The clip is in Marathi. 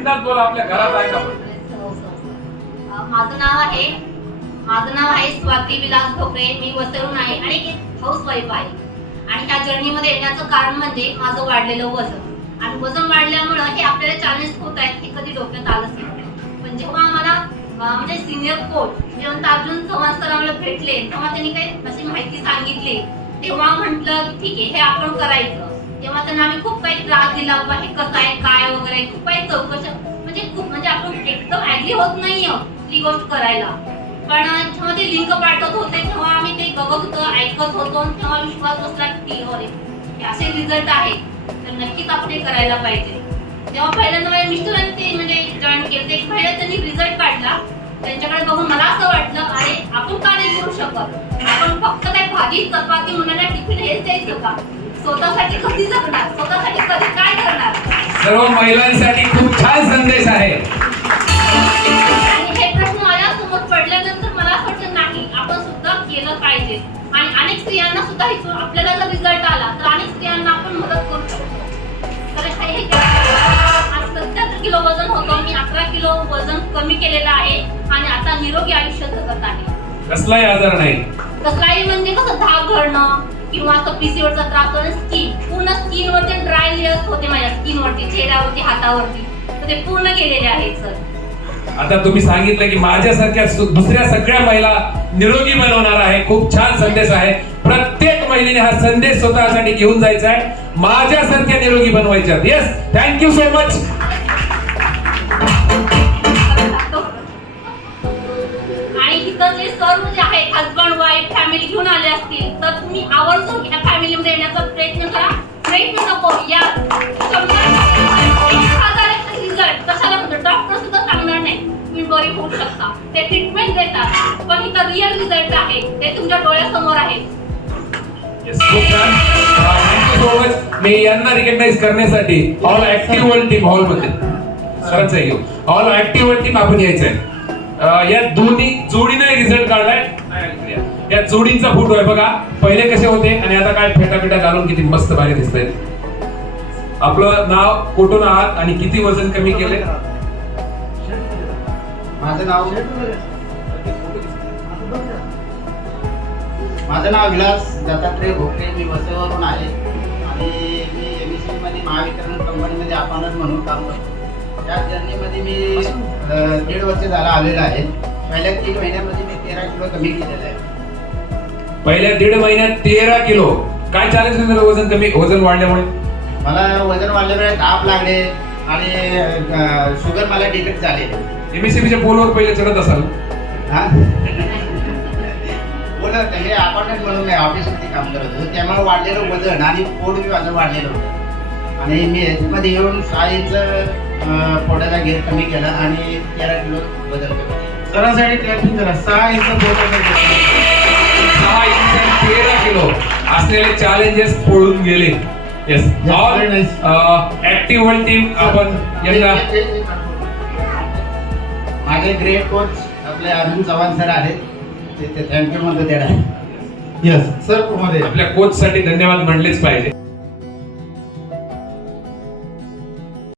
बिंदास बोला, आपल्या घरात आहे का? माझं नाव आहे स्वाती विलास भोकरे. मी वसईहून आहे आणि एक हाऊसवाईफ आहे. आणि ह्या जर्नीमध्ये येण्याचं कारण म्हणजे माझं वाढलेलं वजन. आणि वजन वाढल्यामुळे हे आपल्याला चॅलेंज होत आहेत हे कधी डोक्यात आलंच नाही. पण जेव्हा आम्हाला म्हणजे सिनियर कोच जेव्हा अर्जुन चव्हाण सर आम्हाला भेटले तेव्हा त्यांनी काही अशी माहिती सांगितली, तेव्हा म्हटलं ठीक आहे हे आपण करायचं. तेव्हा त्यांना आम्ही खूप काही त्रास दिला, बाबा हे कसं आहे काय वगैरे खूप काही चौकशी म्हणजे आपण एकदम ऍग्री होत नाही ती गोष्ट करायला. पण जेव्हा ते लिंक पाठवत होते तेव्हा आम्ही ते बघत होतो, ऐकत होतो, तेव्हा विश्वास बसला की अरे असे रिझल्ट आहेत तर नक्कीच आपण हे करायला पाहिजे. तेव्हा पहिल्यांदा माझ्या मिस्टरांनी ते म्हणजे जॉईन केलं. एक पहिला त्यांनी रिझल्ट काढला, त्यांच्याकडे बघून मला असं वाटलं अरे आपण का नाही करू शकत, आपण फक्त काय भाजी चपाती मुलांना टिफिन हेच द्यायचं का, स्वतःसाठी कधी जगणार, स्वतःसाठी कधी काय करणार. सर्व महिलांसाठी खूप छान संदेश आहे. आणि हे प्रश्न माझ्या समोर पडल्यानंतर मला असं वाटलं नाही आपण सुद्धा केलं पाहिजे. आणि अनेक स्त्रियांना सुद्धा आपल्याला जर रिझल्ट आला तर अनेक स्त्रियांना आपण मदत करू शकतो. तर हे 70 किलो वजन होतं, मी 11 किलो वजन कमी केलेलं आहे आणि आता निरोगी आयुष्य जगत आहे. कसलाही आजार नाही. कसलाही म्हणजे कसं धाप भरणं किंवा असं पीसीओडचा त्रास होणे, स्किन पूर्ण स्किनवरती ड्राय लेयर्स होते माझ्या स्किनवरती, चेहऱ्यावरती, हातावरती, तर ते पूर्ण गेलेले आहेत सर. आता तुम्ही सांगितलं की माझ्यासारख्या दुसऱ्या सगळ्या महिला निरोगी बनवणार आहे. खूप छान संदेश आहे. प्रत्येक महिलेने हा संदेश स्वतःसाठी घेऊन जायचा आहे, माझ्यासारख्या निरोगी बनवायच्या. Yes, thank you so much. आणि इथं जे सर्व जे आहेत हजबंड वाईफ फॅमिली घेऊन आले असतील तर तुम्ही आवर्जून ह्या फॅमिलीमध्ये येण्याचा प्रयत्न करा. प्रयत्न नको या 100,000 रिझल्ट कशाला म्हणतो, डॉक्टर सुद्धा सांगणार नाही तुम्ही बरी होऊ शकता. ते ट्रीटमेंट देतात पण इथं रिअल रिझल्ट आहे ते तुमच्या डोळ्यासमोर आहेत. खूप छान, थँक्यू सो मच. मी यांना रिकग्नाइज करण्यासाठी all active world team hall मध्ये सरांचं घेऊ. ऑल ऍक्टिव्ह वर्ल्ड टीम आपण यायचंय. या दोन्ही जोडीने रिझल्ट काढलाय. या जोडींचा फोटो आहे बघा, पहिले कसे होते आणि आता काय फेटा घालून किती मस्त भारी दिसतंय. आपलं नाव, कुठून आहात आणि किती वजन कमी केले? माझं नाव विलास दत्तात्रय भोकरे. मी वसईवरून आहे आणि मी एमएससी मध्ये महावितरण कंपनीमध्ये अकाउंटंट म्हणून काम करतो. या जर्नीमध्ये मी 1.5 वर्ष झाला आलेला आहे. पहिल्या 3 महिन्यामध्ये मी 13 किलो कमी केलेलं आहे. पहिल्या 1.5 महिन्यात 13 किलो. काय चॅलेंज झालं वजन वाढल्यामुळे? मला वजन वाढल्यामुळे ताप लागले आणि शुगर मला डिटेक्ट झाले. एमएससीबीच्या पोलवर पहिले चढत असाल? हा बोलत हे अकाउंटंट म्हणून मी ऑफिसमध्ये काम करत होतो, त्यामुळे वाढलेलं वजन आणि पोट बी माझं वाढलेलं होतं. आणि मी ह्याच्यामध्ये येऊन 6 इंच पोटाचा घेर कमी केला आणि 13 किलो वजन कमी केलं. सरासरी ट्रॅकिंग करा 6 इंच पोटाचा घेर, 6 इंच 13 किलो असलेले चॅलेंजेस पळून गेले. Yes, all active world team आपण यांना. माझे ग्रेट कोच आपले अर्जुन चव्हाण सर आहेत, ते थँक्यू म्हणतो त्याला. यस सर मध्ये आपल्या कोच साठी धन्यवाद म्हणलेच पाहिजे.